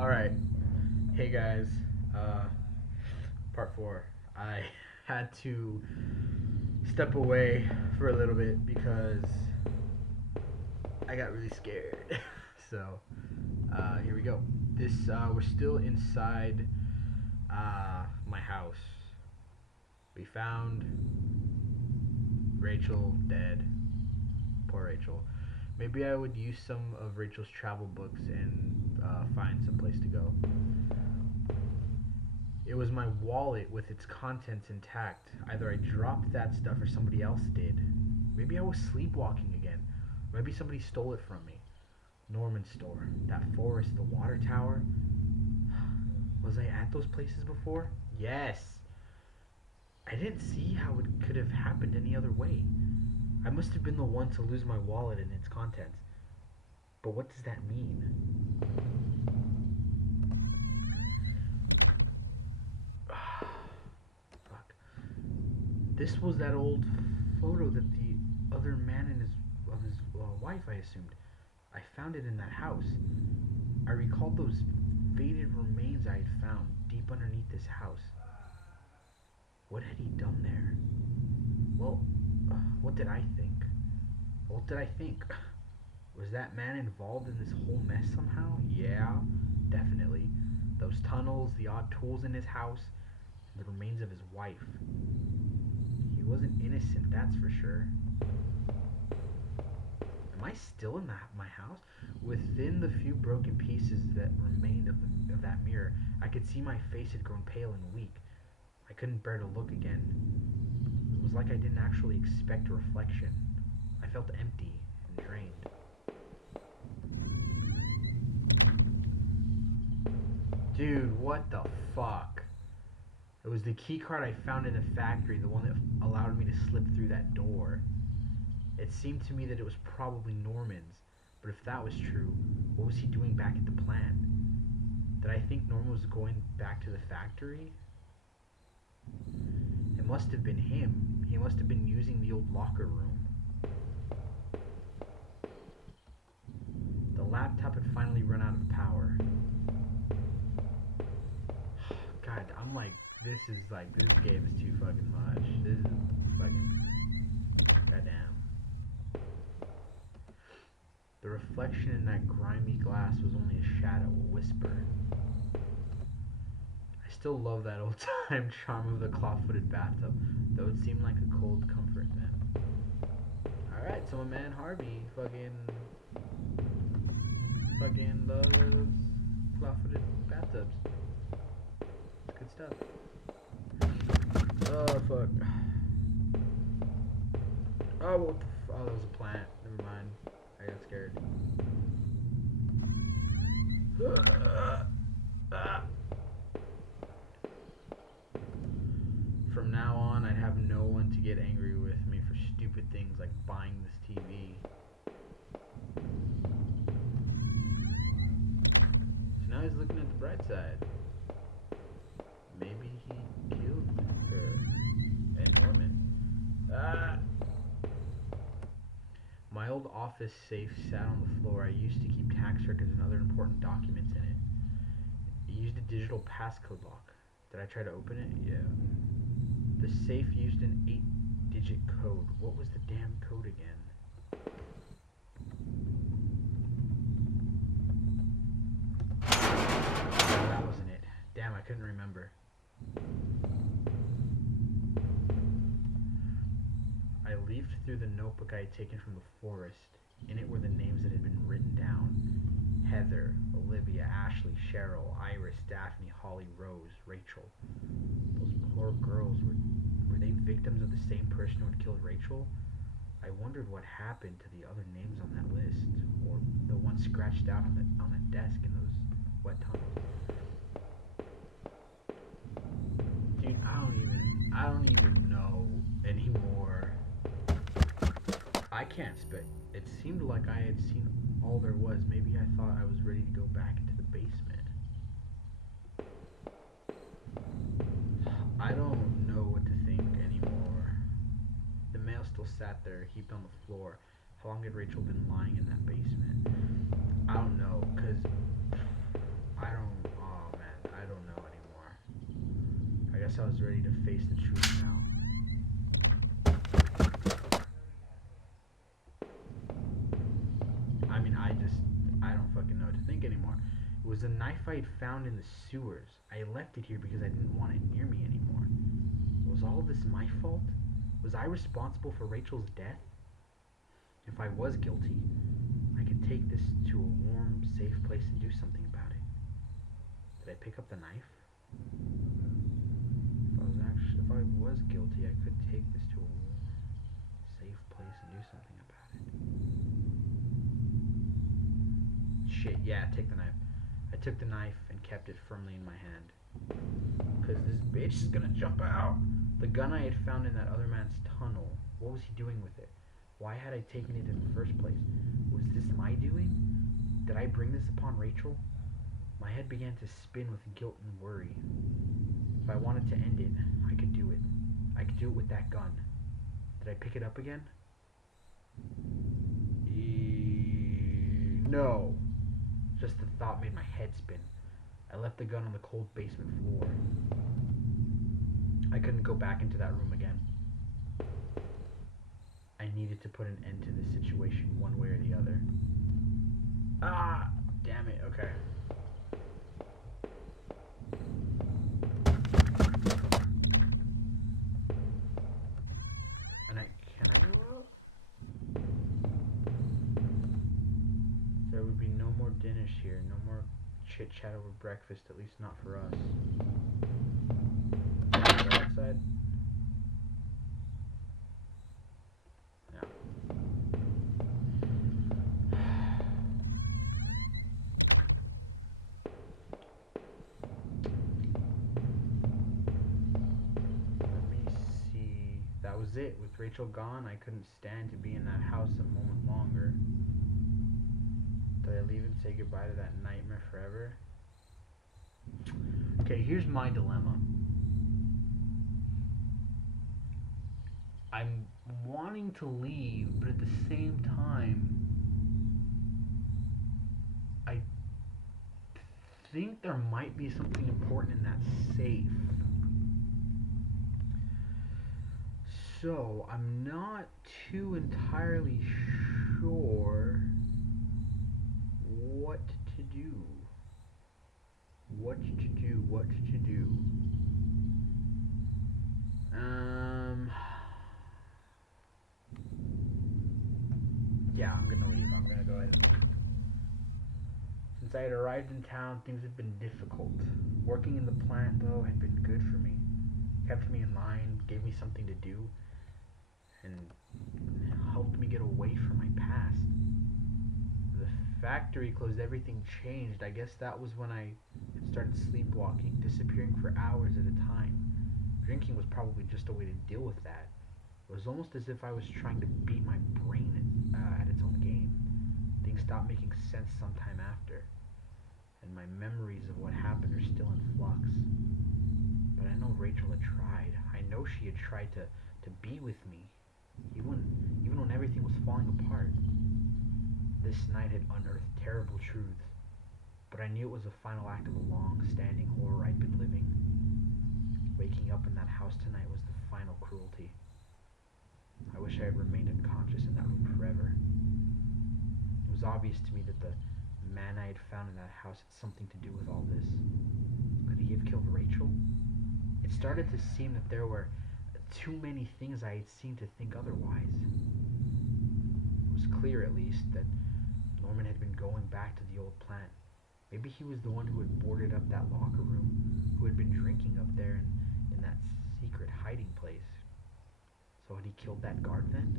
All right. Hey guys. Uh, part four. I had to step away for a little bit because I got really scared. so, here we go. We're still inside my house. We found Rachel dead. Poor Rachel. Maybe I would use some of Rachel's travel books and find some place to go. It was my wallet with its contents intact. Either I dropped that stuff or somebody else did. Maybe I was sleepwalking again. Maybe somebody stole it from me. Norman's store, that forest, the water tower. Was I at those places before? Yes. I didn't see how it could have happened any other way. I must have been the one to lose my wallet and its contents. But what does that mean? Fuck. This was that old photo that the other man and his wife, I assumed. I found it in that house. I recalled those faded remains I had found deep underneath this house. What had he done there? Well, what did I think? What did I think? Was that man involved in this whole mess somehow? Yeah, definitely. Those tunnels, the odd tools in his house, and the remains of his wife. He wasn't innocent, that's for sure. Am I still in my house? Within the few broken pieces that remained of that mirror, I could see my face had grown pale and weak. I couldn't bear to look again. It was like I didn't actually expect a reflection. I felt empty and drained. Dude, what the fuck? It was the key card I found in the factory, the one that allowed me to slip through that door. It seemed to me that it was probably Norman's, but if that was true, what was he doing back at the plant? Did I think Norman was going back to the factory? It must have been him. He must have been using the old locker room. The laptop had finally run out of power. God, I'm like, this game is too fucking much. This is fucking, goddamn. The reflection in that grimy glass was only a shadow, a whisper. I still love that old time charm of the claw-footed bathtub, though it seemed like a cold comfort then. Alright, so my man Harvey fucking loves claw-footed bathtubs. Good stuff. Oh, fuck. Oh, what the oh, that was a plant. Never mind. I got scared. From now on, I'd have no one to get angry with me for stupid things like buying this TV. So now he's looking at the bright side. Maybe he killed her and Norman. My old office safe sat on the floor. I used to keep tax records and other important documents in it. It used a digital passcode lock. Did I try to open it? Yeah. The safe used an 8-digit code. What was the damn code again? No, that wasn't it. Damn, I couldn't remember. I leafed through the notebook I had taken from the forest. In it were the names that had been written down. Heather, Olivia, Ashley, Cheryl, Iris, Daphne, Holly, Rose, Rachel. Those poor girls, were they victims of the same person who had killed Rachel? I wondered what happened to the other names on that list, or the ones scratched out on the desk in those wet tunnels. Dude, I don't even know anymore. I can't spit. It seemed like I had seen all there was. Maybe I thought I was ready to go back into the basement. I don't know what to think anymore. The mail still sat there, heaped on the floor. How long had Rachel been lying in that basement? I don't know, cause I don't guess I was ready to face the truth now. I mean, I don't fucking know what to think anymore. It was a knife I had found in the sewers. I left it here because I didn't want it near me anymore. Was all this my fault? Was I responsible for Rachel's death? If I was guilty, I could take this to a warm, safe place and do something about it. Did I pick up the knife? If I was guilty, I could take this to a warm, safe place and do something about it. Shit, yeah, take the knife. I took the knife and kept it firmly in my hand. Because this bitch is gonna jump out. The gun I had found in that other man's tunnel, what was he doing with it? Why had I taken it in the first place? Was this my doing? Did I bring this upon Rachel? My head began to spin with guilt and worry. If I wanted to end it, I could do it. I could do it with that gun. Did I pick it up again? No. Just the thought made my head spin. I left the gun on the cold basement floor. I couldn't go back into that room again. I needed to put an end to this situation one way or the other. Ah! Damn it, okay. Can I go out? There would be no more dinners here, no more chit chat over breakfast, at least not for us. Go outside? No. Let me see. That was it. With Rachel gone, I couldn't stand to be in that house a moment longer. Did I leave and say goodbye to that nightmare forever? Okay, here's my dilemma. I'm wanting to leave, but at the same time, I think there might be something important in that safe. So, I'm not too entirely sure what to do. Yeah, I'm gonna leave. I'm gonna go ahead and leave. Since I had arrived in town, things had been difficult. Working in the plant, though, had been good for me. Kept me in line, gave me something to do, and helped me get away from my past. The factory closed, everything changed. I guess that was when I started sleepwalking, disappearing for hours at a time. Drinking was probably just a way to deal with that. It was almost as if I was trying to beat my brain at its own game. Things stopped making sense sometime after, and my memories of what happened are still in flux. But I know Rachel had tried. I know she had tried to be with me, even when everything was falling apart. This night had unearthed terrible truths, but I knew it was the final act of a long-standing horror I'd been living. Waking up in that house tonight was the final cruelty. I wish I had remained unconscious in that room forever. It was obvious to me that the man I had found in that house had something to do with all this. Could he have killed Rachel? It started to seem that there were too many things I had seen to think otherwise. It was clear, at least, that Norman had been going back to the old plant. Maybe he was the one who had boarded up that locker room, who had been drinking up there in that secret hiding place. So had he killed that guard then?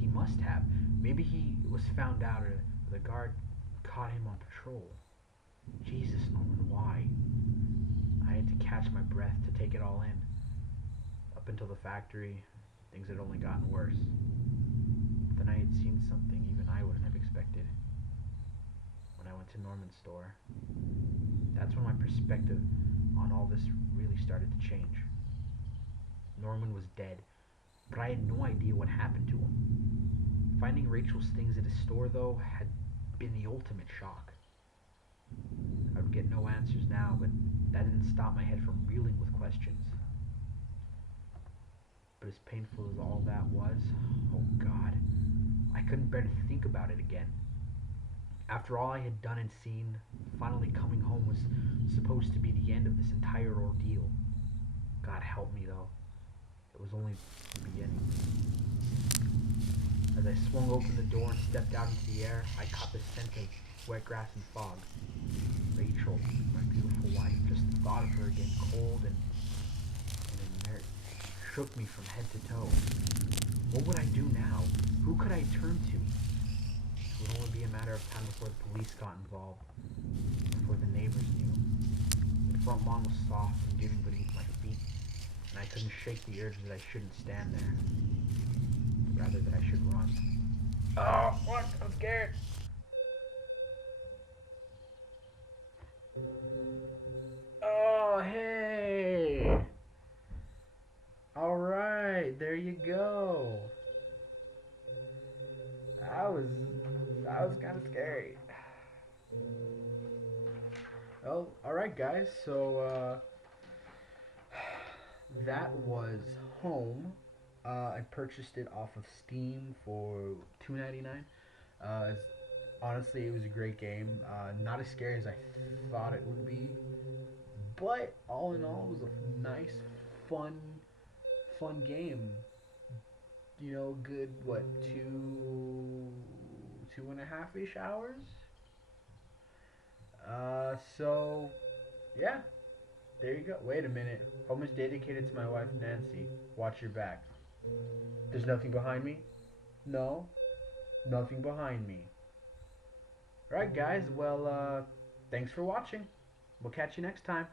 He must have. Maybe he was found out, or the guard caught him on patrol. Jesus, Norman, why? I had to catch my breath to take it all in. Up until the factory, things had only gotten worse. But then I had seen something even I wouldn't have expected. When I went to Norman's store, that's when my perspective on all this really started to change. Norman was dead, but I had no idea what happened to him. Finding Rachel's things at his store, though, had been the ultimate shock. I would get no answers now, but that didn't stop my head from reeling with questions. as painful as all that was, oh God, I couldn't bear to think about it again. After all I had done and seen, finally coming home was supposed to be the end of this entire ordeal. God help me, though. It was only the beginning. As I swung open the door and stepped out into the air, I caught the scent of wet grass and fog. Rachel, my beautiful wife, just the thought of her again, cold and inert, shook me from head to toe. What would I do now? Who could I turn to? It would only be a matter of time before the police got involved, before the neighbors knew. The front lawn was soft and giving beneath my feet, and I couldn't shake the urge that I shouldn't stand there, rather that I should run. Oh, what? I'm scared. Oh, hey. All right, there you go. That was that was kind of scary. Oh, all right, guys. So that was Home. I purchased it off of Steam for $2.99. Honestly, it was a great game. Not as scary as I thought it would be, but all in all, it was a nice, fun, fun game. You know, good what, 2.5-ish hours. So yeah, there you go. Wait a minute. Home is dedicated to my wife Nancy. Watch your back. There's nothing behind me. No, nothing behind me. All right, guys. Well, thanks for watching. We'll catch you next time.